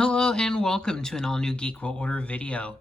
Hello and welcome to an all-new Geek World Order video.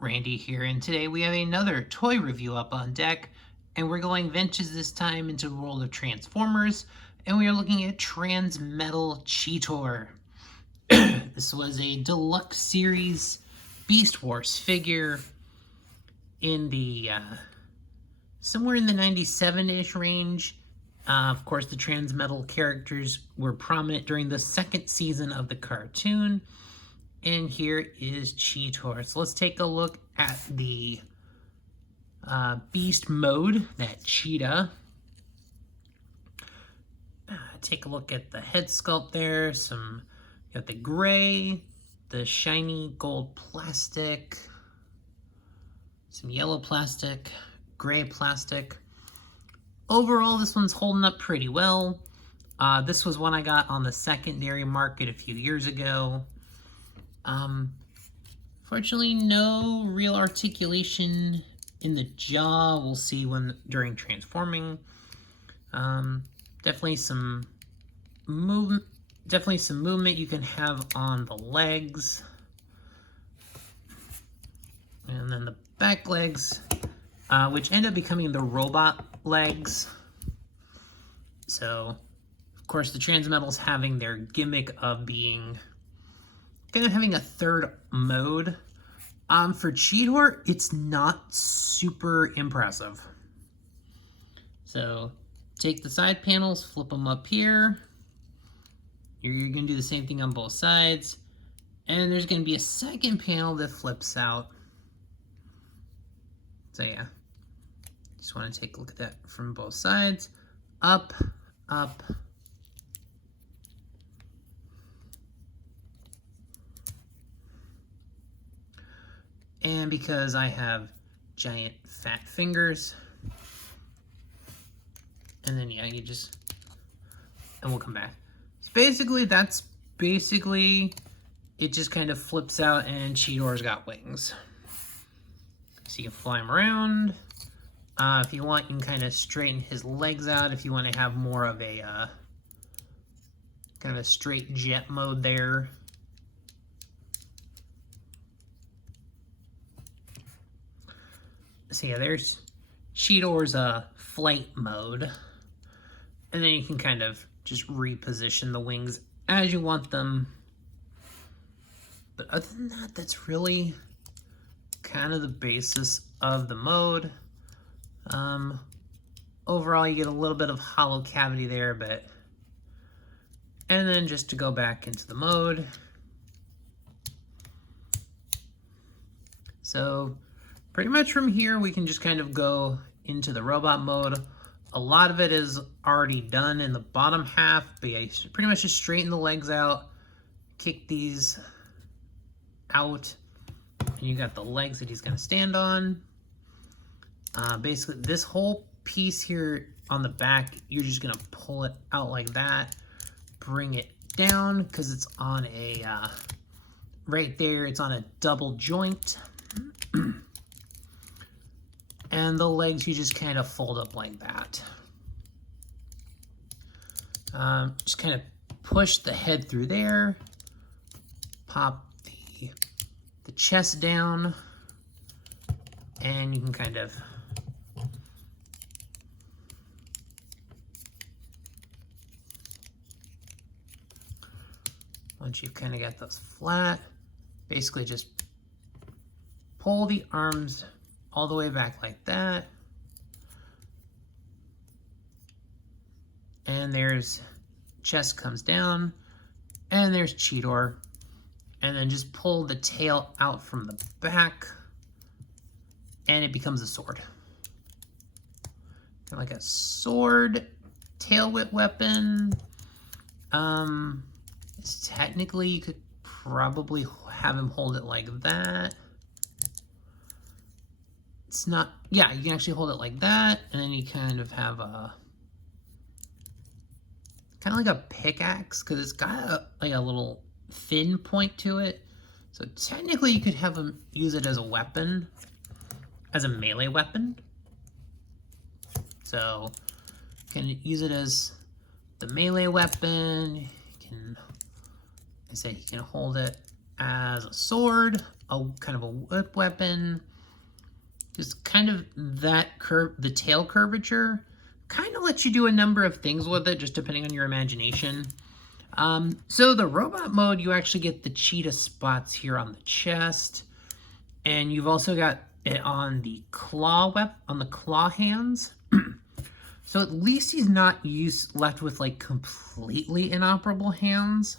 Randy here, and today we have another toy review up on deck, and we're going vintage this time into the world of Transformers, and we are looking at Transmetal Cheetor. This was a deluxe series Beast Wars figure in the somewhere in the 97-ish range. Of course, the Transmetal characters were prominent during the second season of the cartoon. And here is Cheetor. So let's take a look at the Beast mode, that cheetah. Take a look at the head sculpt there. You got the gray, the shiny gold plastic, some yellow plastic, gray plastic. Overall, this one's holding up pretty well. This was one I got on the secondary market a few years ago. Fortunately, no real articulation in the jaw. We'll see during transforming. Definitely some movement you can have on the legs. And then the back legs, which end up becoming the robot legs. So, of course, the Transmetals having their gimmick of being kind of having a third mode. For Cheetor, it's not super impressive. So, take the side panels, flip them up here. You're going to do the same thing on both sides. And there's going to be a second panel that flips out. So yeah, just want to take a look at that from both sides. Up, up. And because I have giant fat fingers, and then yeah, and we'll come back. So basically, it just kind of flips out and Cheetor's got wings. So you can fly him around. If you want, you can kind of straighten his legs out if you want to have more of a kind of a straight jet mode there. So yeah, there's Cheetor's flight mode. And then you can kind of just reposition the wings as you want them. But other than that, that's really kind of the basis of the mode. Overall, you get a little bit of hollow cavity there, and then just to go back into the mode. So pretty much from here, we can just kind of go into the robot mode. A lot of it is already done in the bottom half, but yeah, you pretty much just straighten the legs out, kick these out, and you got the legs that he's going to stand on. Basically, this whole piece here on the back, you're just going to pull it out like that, bring it down, because it's on a, right there, it's on a double joint. And the legs, you just kind of fold up like that. Just kind of push the head through there, pop the chest down, and you can kind of once you've kind of got those flat, basically just pull the arms all the way back like that. And there's chest comes down, and there's Cheetor. And then just pull the tail out from the back, and it becomes a sword. Kind of like a sword tail whip weapon. Technically, you could probably have him hold it like that. It's not, yeah, you can actually hold it like that, and then you kind of have kind of like a pickaxe, because it's got like a little fin point to it. So technically you could have him use it as a weapon, as a melee weapon. So you can use it as the melee weapon. You can, I say you can hold it as a sword, a kind of a whip weapon. Just kind of that curve, the tail curvature, kind of lets you do a number of things with it, just depending on your imagination. So the robot mode, you actually get the cheetah spots here on the chest, and you've also got it on the claw hands. So at least he's not left with like completely inoperable hands.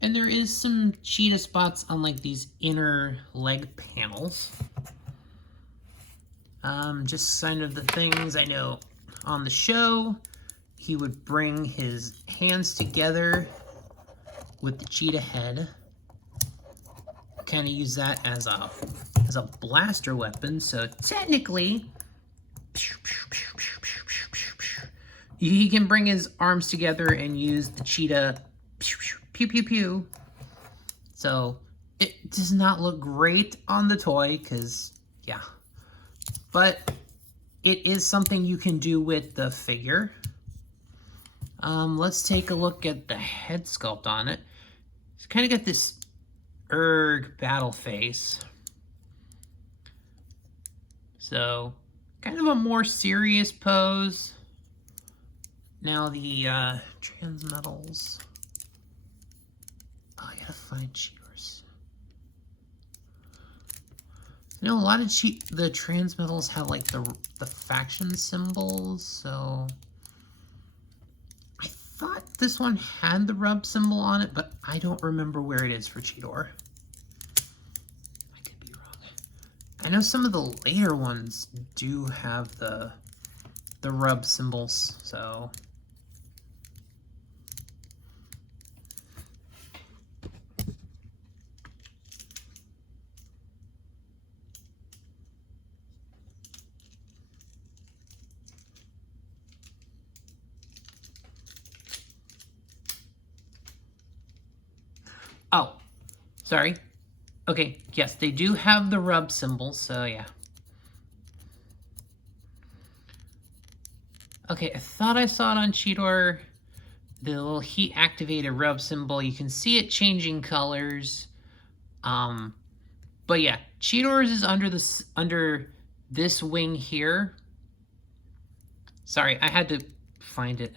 And there is some cheetah spots on like these inner leg panels. Just kind of the things I know on the show. He would bring his hands together with the cheetah head. Kind of use that as a blaster weapon. So technically, he can bring his arms together and use the cheetah pew pew pew. So it does not look great on the toy because, yeah. But it is something you can do with the figure. Let's take a look at the head sculpt on it. It's kind of got this battle face. So kind of a more serious pose. Now the Transmetals. Oh, I gotta find Cheetors. You know, a lot of the Transmetals have like the faction symbols, so I thought this one had the rub symbol on it, but I don't remember where it is for Cheetor. I could be wrong. I know some of the later ones do have the rub symbols, so oh, sorry. Okay, yes, they do have the rub symbol, so yeah. Okay, I thought I saw it on Cheetor. The little heat activated rub symbol. You can see it changing colors. But yeah, Cheetor's is under this wing here. Sorry, I had to find it.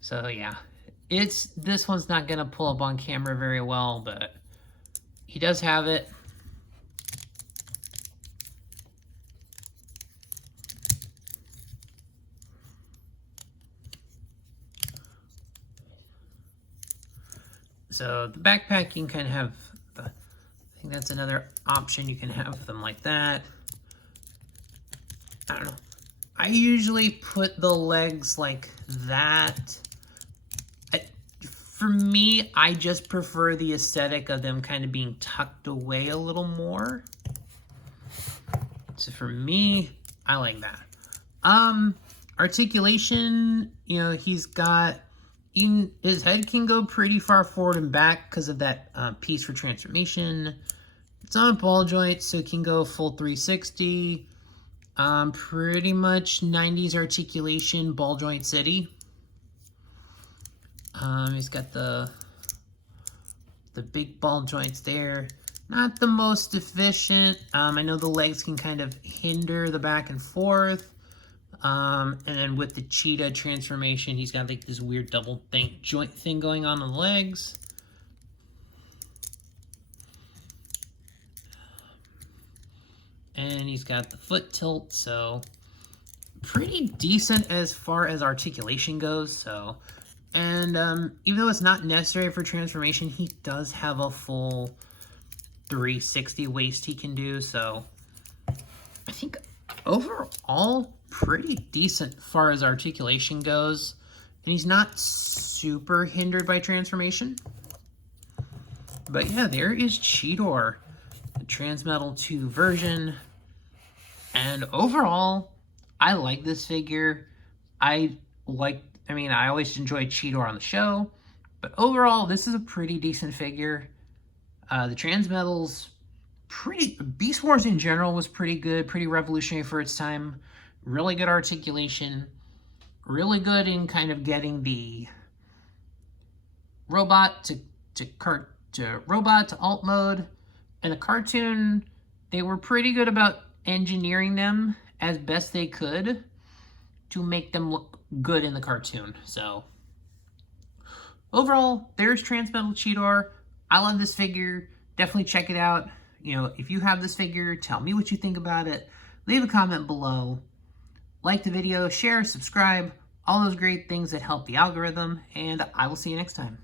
So yeah, this one's not gonna pull up on camera very well, but he does have it. So the backpack, you can kind of have I think that's another option. You can have them like that. I don't know. I usually put the legs like that. For me, I just prefer the aesthetic of them kind of being tucked away a little more. So for me, I like that. Articulation, you know, he's got, even his head can go pretty far forward and back because of that piece for transformation. It's on a ball joint, so it can go full 360. Pretty much 90s articulation, ball joint city. He's got the big ball joints there. Not the most efficient. I know the legs can kind of hinder the back and forth. And then with the cheetah transformation, he's got like this weird double joint thing going on the legs. And he's got the foot tilt, so pretty decent as far as articulation goes. So, and even though it's not necessary for transformation, he does have a full 360 waist he can do. So I think overall pretty decent as far as articulation goes. And he's not super hindered by transformation. But yeah, there is Cheetor, the Transmetal 2 version. And overall, I like this figure. I always enjoyed Cheetor on the show. But overall, this is a pretty decent figure. The Transmetals, Beast Wars in general was pretty good, pretty revolutionary for its time. Really good articulation. Really good in kind of getting the robot to to robot to alt mode. In a cartoon, they were pretty good about engineering them as best they could to make them look good in the cartoon. So overall, there's Transmetal Cheetor. I love this figure. Definitely check it out. You know, if you have this figure, tell me what you think about it. Leave a comment below. Like the video, share, subscribe, all those great things that help the algorithm, and I will see you next time.